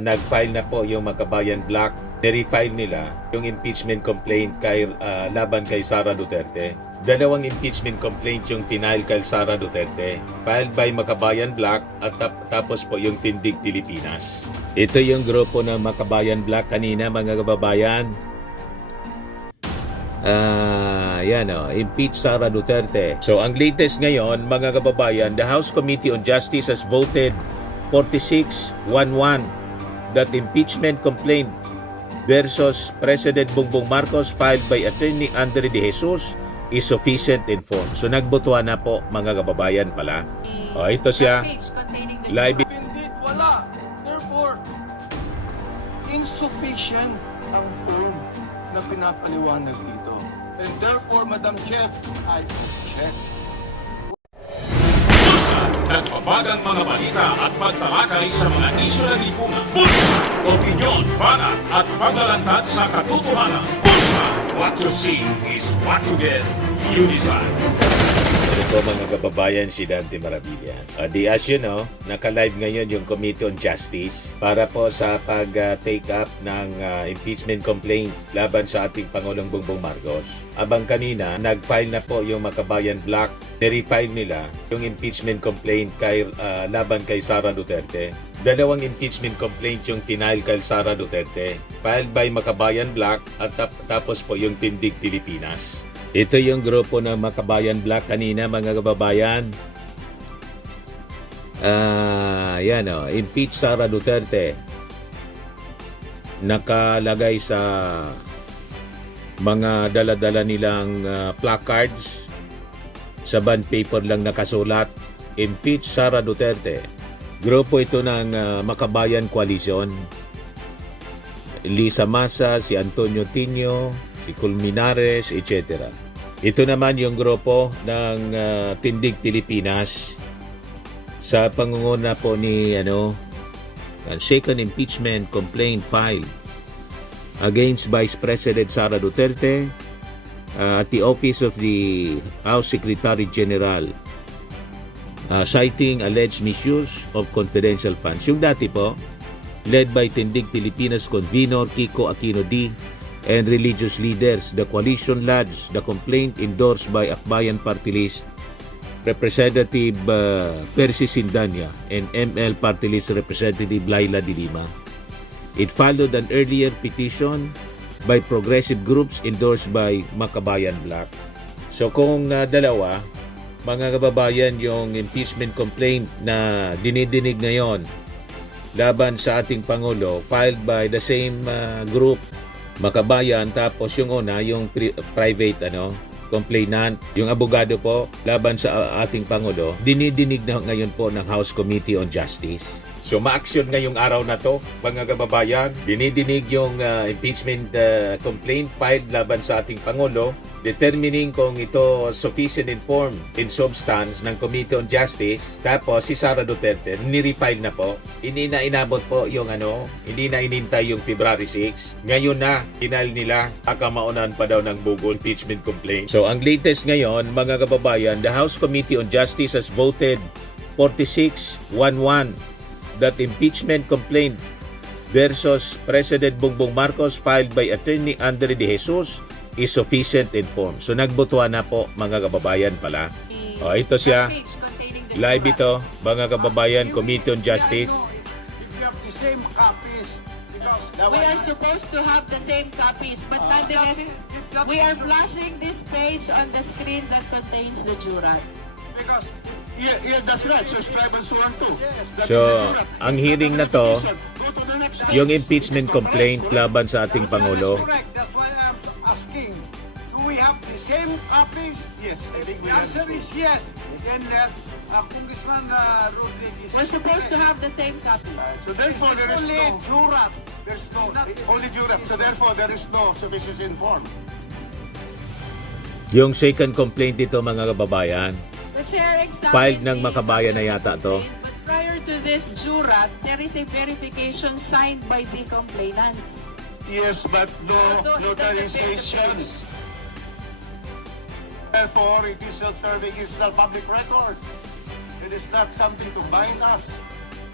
Nag-file na po yung Makabayan Black. Nirefile nila yung impeachment complaint laban kay Sara Duterte. Dalawang impeachment complaint yung final kay Sara Duterte. Filed by Makabayan Black at tapos po yung Tindig Pilipinas. Ito yung grupo ng Makabayan Black kanina, mga kababayan. Impeach Sara Duterte. So ang latest ngayon, mga kababayan, the House Committee on Justice has voted 46-1-1 that impeachment complaint versus President Bongbong Marcos filed by Attorney Andre De Jesus is sufficient in form. So nagbotohan na po, mga kababayan pala. Ito siya. Live. Indeed, wala. Therefore, insufficient ang form na pinapaliwanag dito. And therefore, Madam Chair, I check. Nagpapagang mga balita at pagtalakay sa mga isyu ng lipunan. Bulsa! Opinyon, banat at paglalantad sa katotohanan. Bulsa! What you see is what you get. You decide. Ito po, mga kababayan, si Dante Maravillas. As you know, naka-live ngayon yung Committee on Justice para po sa pag-take up ng impeachment complaint laban sa ating Pangulong Bongbong Marcos. Abang kanina, nag-file na po yung Makabayan Black. Nirefile nila yung impeachment complaint laban kay Sara Duterte. Dalawang impeachment complaint yung final kay Sara Duterte. Filed by Makabayan Black at tapos po yung Tindig Pilipinas. Ito yung grupo ng Makabayan Black kanina, mga kababayan. Impeach Sara Duterte. Nakalagay sa mga dala-dala nilang placards. Sa bond paper lang nakasulat, Impeach Sara Duterte. Grupo ito ng Makabayan Coalition. Lisa Masa, si Antonio Tino, si Colmenares, etc. Ito naman yung grupo ng Tindig Pilipinas sa pangunguna po ni second impeachment complaint filed against Vice President Sara Duterte at the Office of the House Secretary General citing alleged misuse of confidential funds. Yung dati po, led by Tindig Pilipinas convenor Kiko Aquino D. and religious leaders, the coalition lodged the complaint endorsed by Akbayan Party List Representative Percy Sindanya and ML Party List Representative Laila de Lima. It followed an earlier petition by progressive groups endorsed by Makabayan Black. So kung dalawa, mga kababayan, yung impeachment complaint na dinidinig ngayon laban sa ating Pangulo filed by the same group, Makabayan, tapos yung una, yung private complainant, yung abogado po laban sa ating Pangulo, dinidinig na ngayon po ng House Committee on Justice. So ma-action ngayong araw na to, mga kababayan. Dinidinig yung impeachment complaint filed laban sa ating Pangulo, determining kung ito sufficient in form, in substance ng Committee on Justice. Tapos si Sara Duterte, nirefile na po. Hindi na inabot po yung hindi na inintay yung February 6. Ngayon na, final nila, akamaunan pa daw ng bugo impeachment complaint. So ang latest ngayon, mga kababayan, the House Committee on Justice has voted 46-1-1 that impeachment complaint versus President Bongbong Marcos filed by Attorney Andre De Jesus is sufficient in form. So nagbotohan na po, mga kababayan pala. Ito siya. Live ito, mga kababayan, Committee on Justice. If you have the same copies, because We are supposed to have the same copies, but nonetheless, we are flashing this page on the screen that contains the jurat. because that's right. Subscribe and so on too. That So, is a jurat. ang It's hearing not na to, a petition. Go to the next page. Yung impeachment It is correct. complaint laban sa ating That Pangulo. is correct. That's why I'm asking. Do we have the same copies? Yes, I think we have. The answer is yes. Then Congressman Rodriguez. We're supposed to have the same copies. So therefore, there is no jurat. There's no only jurat. So therefore, there is no sufficiency in form. Yung second complaint dito, mga kababayan, The chair examined filed ng the Makabayan na yata to. complaint, but prior to this jurat, there is a verification signed by the complainants. Yes, but no Although it doesn't notarizations. Therefore, it is not serving. It's not public record. It is not something to bind us.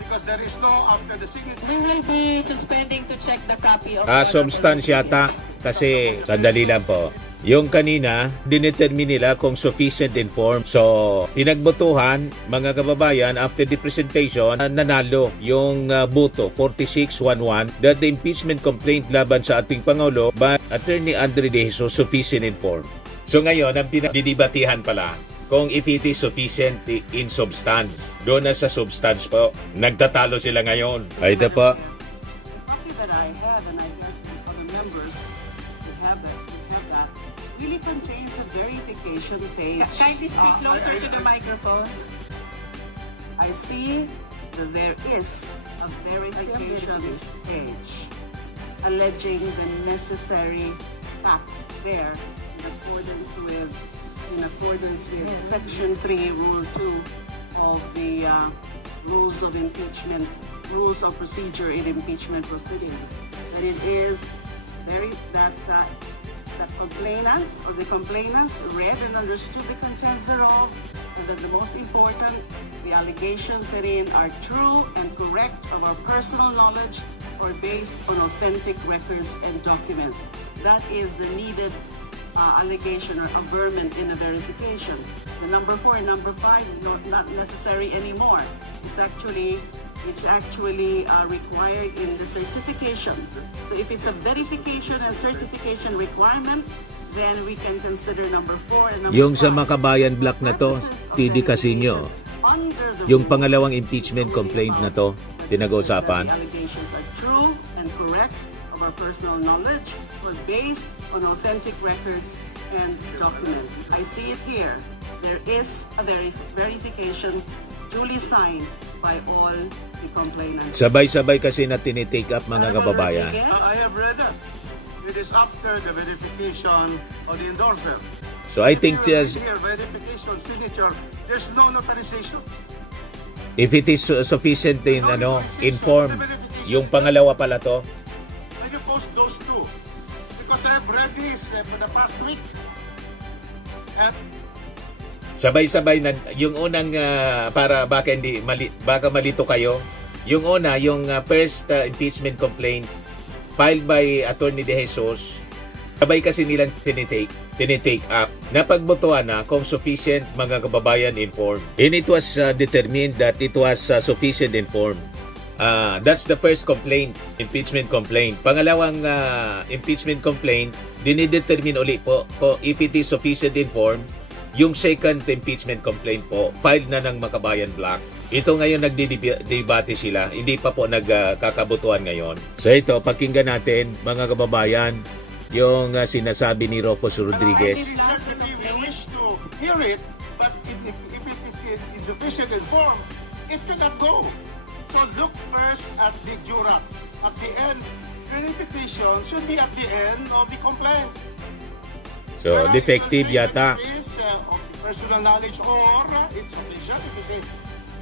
because there is no after the signature. We will be suspending to check the copy of Substance yata kasi sandali lang po. Yung kanina, dinetermine nila kung sufficient informed. So, pinagbotohan, mga kababayan, after the presentation, nanalo yung boto, 46-11, that the impeachment complaint laban sa ating Pangulo by Attorney Andre De Jesus sufficient informed. So ngayon, ang pinagdidibatihan pala, kung if it is sufficient in substance. Doon na sa substance po, nagtatalo sila ngayon. Ay, ito po. The copy that I have, and I guess the other members would have that, really contains a verification page. Kindly speak closer to the microphone. I see that there is a verification page alleging the necessary facts there in accordance with Section 3, Rule 2 of the Rules of Impeachment, Rules of Procedure in Impeachment Proceedings. That it is that complainants or the complainants read and understood the contents thereof, and that the most important, the allegations therein are true and correct of our personal knowledge or based on authentic records and documents. That is the needed allegation or averment in a verification. The number 4 and number 5 not necessary anymore. It's actually required in the certification. So if it's a verification and certification requirement, then we can consider number 4 and number 5. Yung sa Makabayan Block na to, TD Casino, yung pangalawang impeachment complaint na to, pinag-usapan. The allegations are true and correct of our personal knowledge or based on authentic records and documents. I see it here. There is a verification duly signed by all the complainants. Sabay-sabay kasi na tinitake up mga Honorable kababayan. Rodriguez? I have read that. It is after the verification of the endorser. So I think Here, just verification, signature, there's no notarization. if it is sufficient in informed, yung pangalawa pala to, Can you post those two? Because I have read this for the past week. And sabay-sabay na yung unang para baka malito kayo. Yung una, yung first impeachment complaint filed by Attorney De Jesus, sabay kasi nilang tinitake up. Napagbotohan na kung sufficient mga kababayan informed. And it was determined that it was sufficient informed. That's the first complaint, impeachment complaint. Pangalawang impeachment complaint, dinidetermine ulit po if it is sufficient informed. Yung second impeachment complaint po, filed na ng Makabayan Block. Ito ngayon nagdidebate sila, hindi pa po nagkakabutuan ngayon. So ito, pakinggan natin mga kababayan, yung sinasabi ni Rufus Rodriguez. certainly we wish to hear it, but if it is insufficient informed, it cannot go. So look first at the jurat. At the end, verification should be at the end of the complaint. So, defective yata. It is personal knowledge or it's official. If you say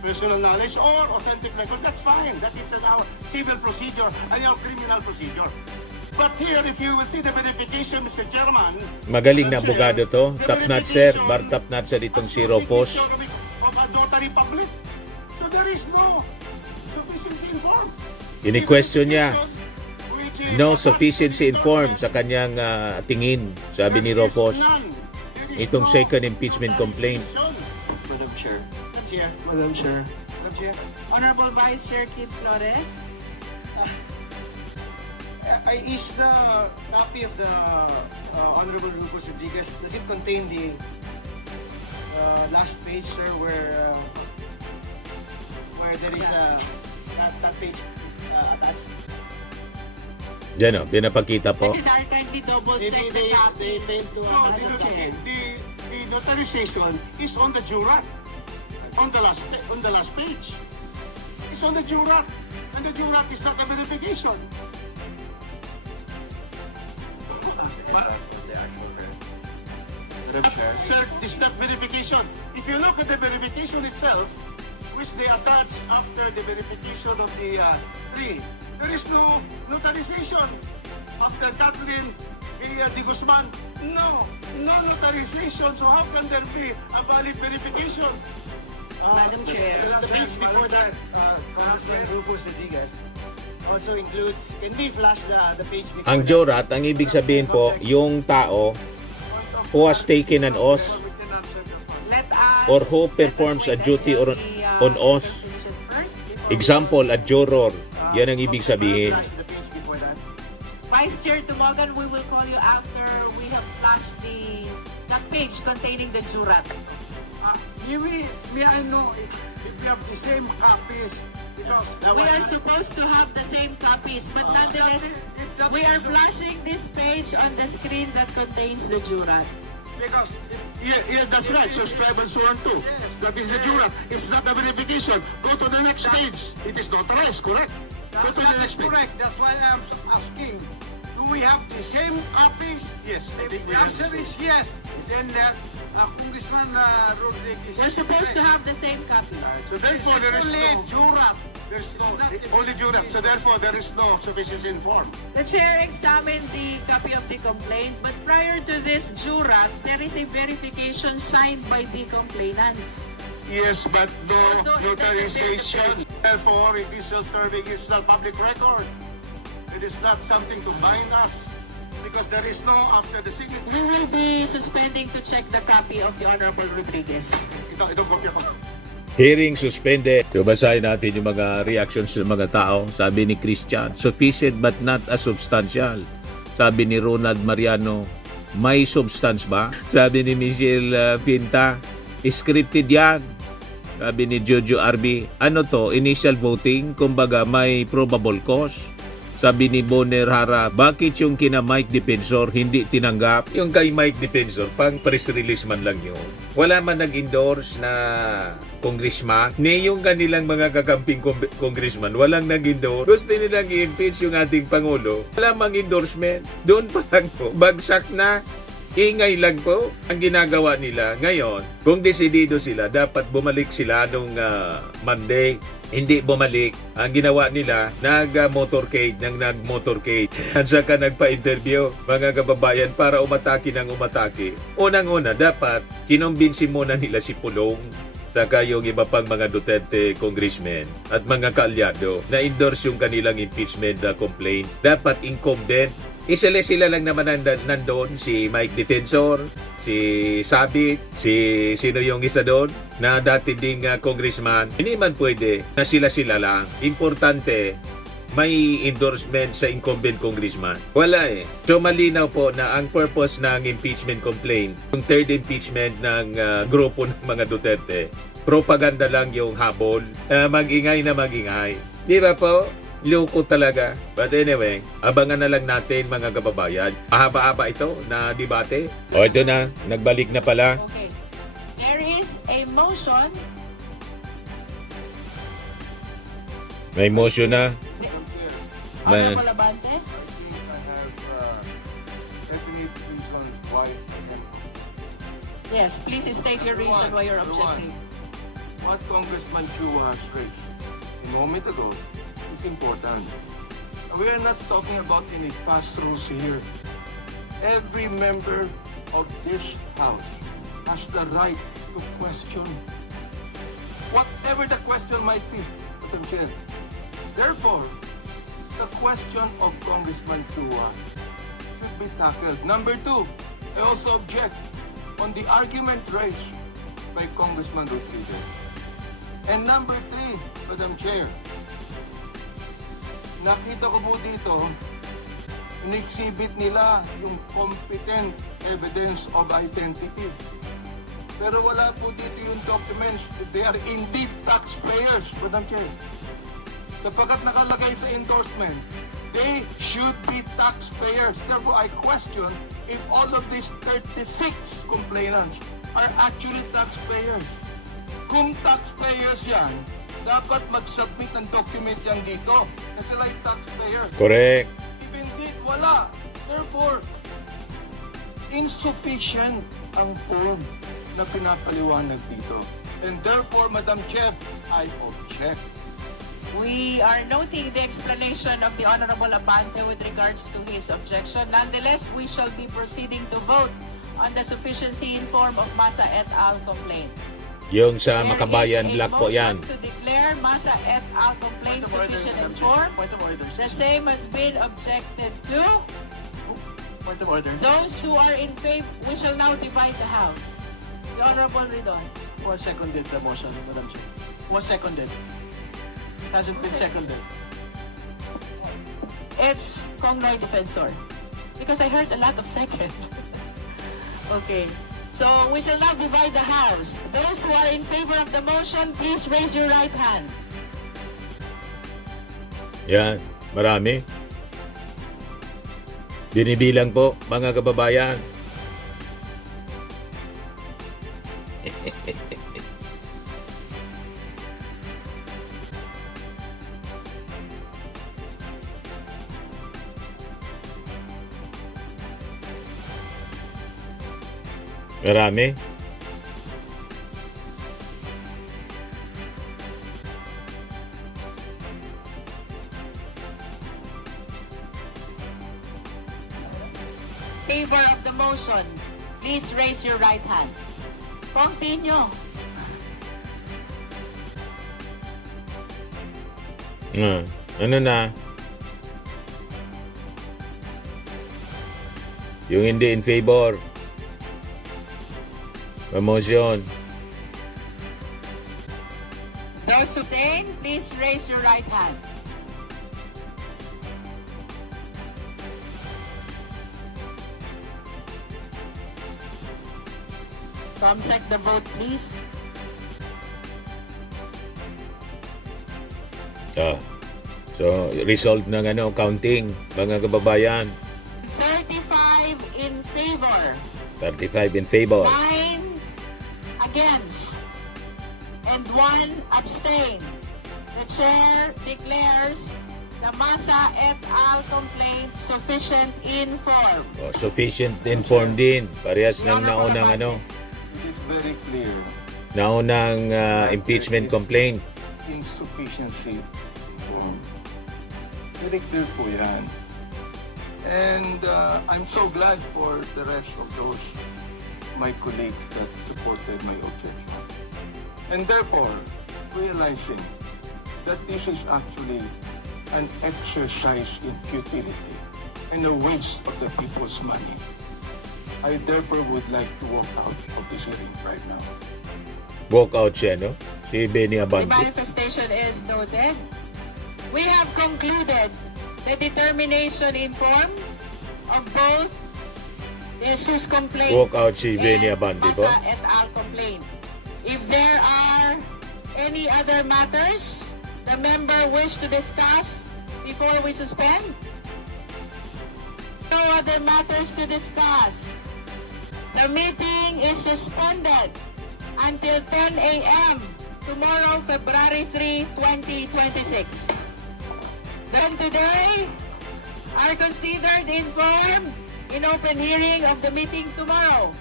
personal knowledge or authentic records, that's fine. That is our civil procedure and our criminal procedure. But here, if you will see the verification, Mr. Chairman, Magaling na Mr. Chair, abogado to. the Top notcher, verification bar top notcher itong has si no Rufus. signature of a notary public. So there is no sufficiency informed. Ini-question niya. Which is No attached sufficiency to the informed document. sa kanyang tingin, sabi ni There is Rufus. none. There is Itong no second impeachment complaint. notarization. Madam Chair. Madam Chair. Madam Chair. Madam Chair. Honorable Vice Chair Kit Flores. I is the copy of the Honorable Rufus Rodriguez. Does it contain the last page, sir, where there is that page is attached? Yan o, pinapakita po. Secretary, kindly double check the They copy. failed to No, Madam Chair. the notarization is on the jurat. On the last page. It's on the jurat. And the jurat is not a verification. Madam Chair. Sir, this is not verification. If you look at the verification itself, which they attach after the verification of the tree, there is no notarization. After Kathleen De Guzman, no notarization. So how can there be a valid verification? Madam Chair. The page before that, Congressman Rufus Rodriguez also includes, can we flash the page before Ang that? JORAT, ang ibig sabihin po, yung tao who has taken an oath Let us... or who performs a duty or on oath. Example, a juror. Yan ang ibig sabihin. Flash the page before that. Vice Chair Tumogan, we will call you after we have flashed that page containing the jurat. May I know if we have the same copies? Because We are supposed to have the same copies, but nonetheless, we are flashing this page on the screen that contains the jurat. because Yeah, that's right. Subscribe and so on too. That is the jura. It's not a verification. Go to the next page. It is notarized, correct? Go to the that is next page. correct. That's why I'm asking. Do we have the same copies? Yes, I If think we the have answer the is yes, then Congressman Rodriguez. We're supposed to have the same copies. So therefore, there is only no... jurat. There's no... Only jura. So therefore, there is no sufficiency in form. The chair examined the copy of the complaint, but prior to this jurat, there is a verification signed by the complainants. Yes, but no Although it doesn't notarization. Therefore, it is self-serving. It's not public record. It is not something to bind us. Because there is no after the signature. We will be suspending to check the copy of the Honorable Rodriguez. Ito kopya ko. Hearing suspended. So basahin natin yung mga reactions ng mga tao. Sabi ni Christian, sufficient but not as substantial. Sabi ni Ronald Mariano, may substance ba? Sabi ni Michelle Pinta, scripted yan. Sabi ni Jojo Arby, ano to, initial voting? Kumbaga may probable cause. Sabi ni Bonner Hara, bakit yung kina Mike Defensor hindi tinanggap? Yung kay Mike Defensor, pang press release man lang yun. Wala man nag-endorse na congressman, ni yung kanilang mga kakamping congressman, walang nag-endorse. Gusto nilang i-impeach yung ating Pangulo. Wala mang endorsement. Doon pa lang po, bagsak na. Ingay lang po ang ginagawa nila. Ngayon, kung desidido sila, dapat bumalik sila nung Monday. Hindi bumalik. Ang ginawa nila, nag-motorcade. At saka nagpa-interview, mga kababayan, para umatake ng umatake. Unang-una, dapat kinumbinsi muna nila si Pulong, saka yung iba pang mga Duterte congressmen at mga kaalyado na endorse yung kanilang impeachment complaint. Dapat incumbent. Sila lang naman nandoon, si Mike Defensor, si Sabit, si sino yung isa doon na dati ding congressman. Hindi man pwede na sila lang. Importante, may endorsement sa incumbent congressman. Wala eh. So malinaw po na ang purpose ng impeachment complaint, yung third impeachment ng grupo ng mga Duterte, propaganda lang yung habol, mag-ingay na mag-ingay. Di ba po? Loko talaga. But anyway, abangan na lang natin mga kababayan. Mahaba-haba ito na debate. O ito na, nagbalik na pala. Okay. There is a motion. May motion na. Honorable Abante? I have definite reasons why. Yes, please state your reason why you're objecting. What Congressman Chua has raised a moment ago is important. We are not talking about any fast rules here. Every member of this House has the right to question whatever the question might be, Madam Chair. Therefore, the question of Congressman Chua should be tackled. Number two, I also object on the argument raised by Congressman Rodriguez. And number three, Madam Chair, nakita ko po dito, in-exhibit nila yung competent evidence of identity. Pero wala po dito yung documents. They are indeed taxpayers, Madam Chair. Sapagkat nakalagay sa endorsement, they should be taxpayers. Therefore, I question if all of these 36 complainants are actually taxpayers. Kung taxpayers yan, dapat mag-submit ng document yan dito na sila ay taxpayer. Correct. If indeed wala, therefore, insufficient ang form na pinapaliwanag dito. And therefore, Madam Chair, I object. We are noting the explanation of the Honorable Abante with regards to his objection. Nonetheless, we shall be proceeding to vote on the sufficiency in form of Masa et al. Complaint. Yung sa There Makabayan is a Black po yan. motion to declare Masa et al. Complaint Point of order, sufficient Madam and Chair. form. Point of order. The same has been objected to. Point of order. Those who are in favor, we shall now divide the House. The Honorable Ridon. Who has seconded the motion, Madam Chair? Who has seconded? It hasn't been seconded. It's Kong Noy Defensor. Because I heard a lot of second. Okay. So we shall now divide the House. Those who are in favor of the motion, please raise your right hand. Yan, marami. Binibilang po, mga kababayan. Marami. Favor of the motion, please raise your right hand. Continue. Ano na? Yung hindi in favor. Promotion. Those who abstain, please raise your right hand. Comsec the vote, please. So, result ng counting, mga kababayan. 35 in favor. 35 in favor. 9 against. And 1 abstain. The chair declares the Masa et al. Complaint sufficient in form. Sufficient informed din. Parehas ng naunang It is very clear naunang impeachment complaint. insufficiency form. Very clear po yan. And I'm so glad for the rest of those my colleagues that supported my objection. And therefore, realizing that this is actually an exercise in futility and a waste of the people's money, I therefore would like to walk out of this hearing right now. Walk out siya, no? Si Benny The Abante. manifestation is noted. We have concluded the determination in form of both the Jesus complaint Walk out si Benny and Abante po. Masa et al. Complaint. If there are any other matters the member wish to discuss before we suspend? No other matters to discuss. The meeting is suspended until 10 a.m. tomorrow, February 3, 2026. Then today are considered informed in open hearing of the meeting tomorrow.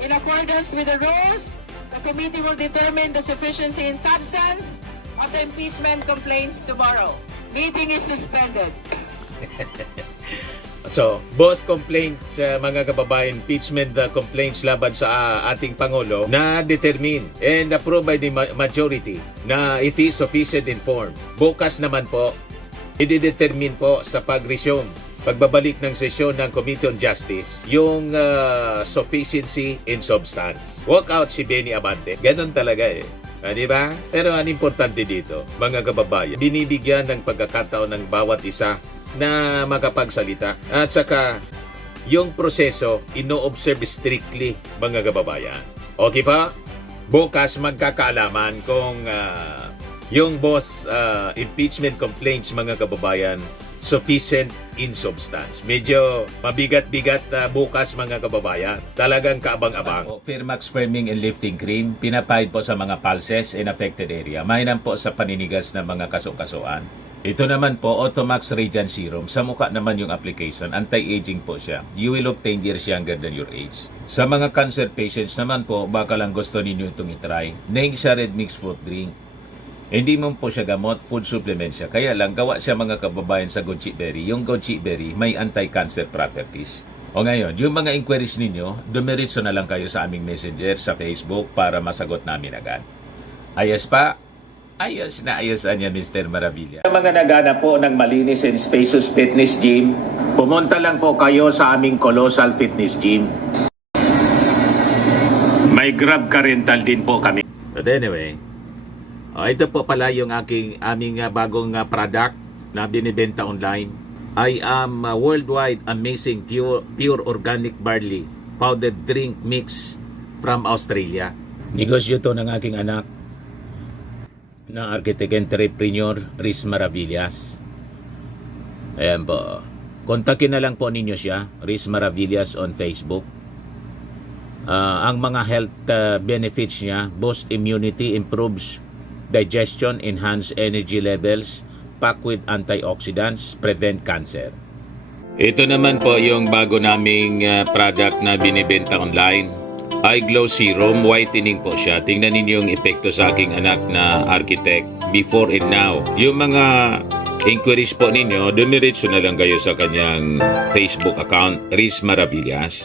In accordance with the rules, the committee will determine the sufficiency and substance of the impeachment complaints tomorrow. Meeting is suspended. So, boss complaint sa mga kababayan, impeachment complaints laban sa ating Pangulo na determine and approved by the majority na it is sufficient in form. Bukas naman po, i-determine po sa pag-resume, pagbabalik ng sesyon ng Committee on Justice, yung sufficiency in substance. Walk out si Benny Abante. Ganon talaga eh. Di ba? Pero ang importante dito, mga kababayan, binibigyan ng pagkakataon ng bawat isa na makapagsalita. At saka, yung proseso, ino-observe strictly, mga kababayan. Okay pa? Bukas magkakaalaman kung yung boss impeachment complaints, mga kababayan, sufficient in substance. Medyo mabigat-bigat bukas, mga kababayan. Talagang kaabang-abang. Firmax Firming and Lifting Cream, pinapahid po sa mga pulses in affected area. Mainam po sa paninigas ng mga kasukasuan. Ito naman po, Automax Radiant Serum. Sa mukha naman yung application, anti-aging po siya. You will look 10 years younger than your age. Sa mga cancer patients naman po, baka lang gusto ninyo itong itry. Neng siya Red Mix Fruit Drink. Hindi mo po siya gamot, food supplement siya. Kaya lang, gawa siya, mga kababayan, sa goji berry. Yung goji berry may anti-cancer properties. O ngayon, yung mga inquiries ninyo, dumiretso na lang kayo sa aming messenger sa Facebook para masagot namin agad. Ayos pa? Ayos na ayosan niya, Mr. Maravilla. Sa mga naghanap po ng malinis and spacious fitness gym, pumunta lang po kayo sa aming Colossal Fitness Gym. May Grab ka rental din po kami. But anyway, ito po pala yung aming bagong product na binibenta online. I am worldwide amazing pure organic barley powdered drink mix from Australia. Negosyo to ng aking anak na architect entrepreneur Riz Maravillas. Ayan po. Kontakin na lang po ninyo siya, Riz Maravillas on Facebook. Ang mga health benefits niya, boost immunity, improves digestion, enhance energy levels, packed with antioxidants, prevent cancer. Ito naman po yung bago naming product na binibenta online. Eye Glow Serum, whitening po siya. Tingnan ninyo yung epekto sa aking anak na architect before and now. Yung mga inquiries po ninyo, dumiretso na lang kayo sa kanyang Facebook account, Riz Maravillas.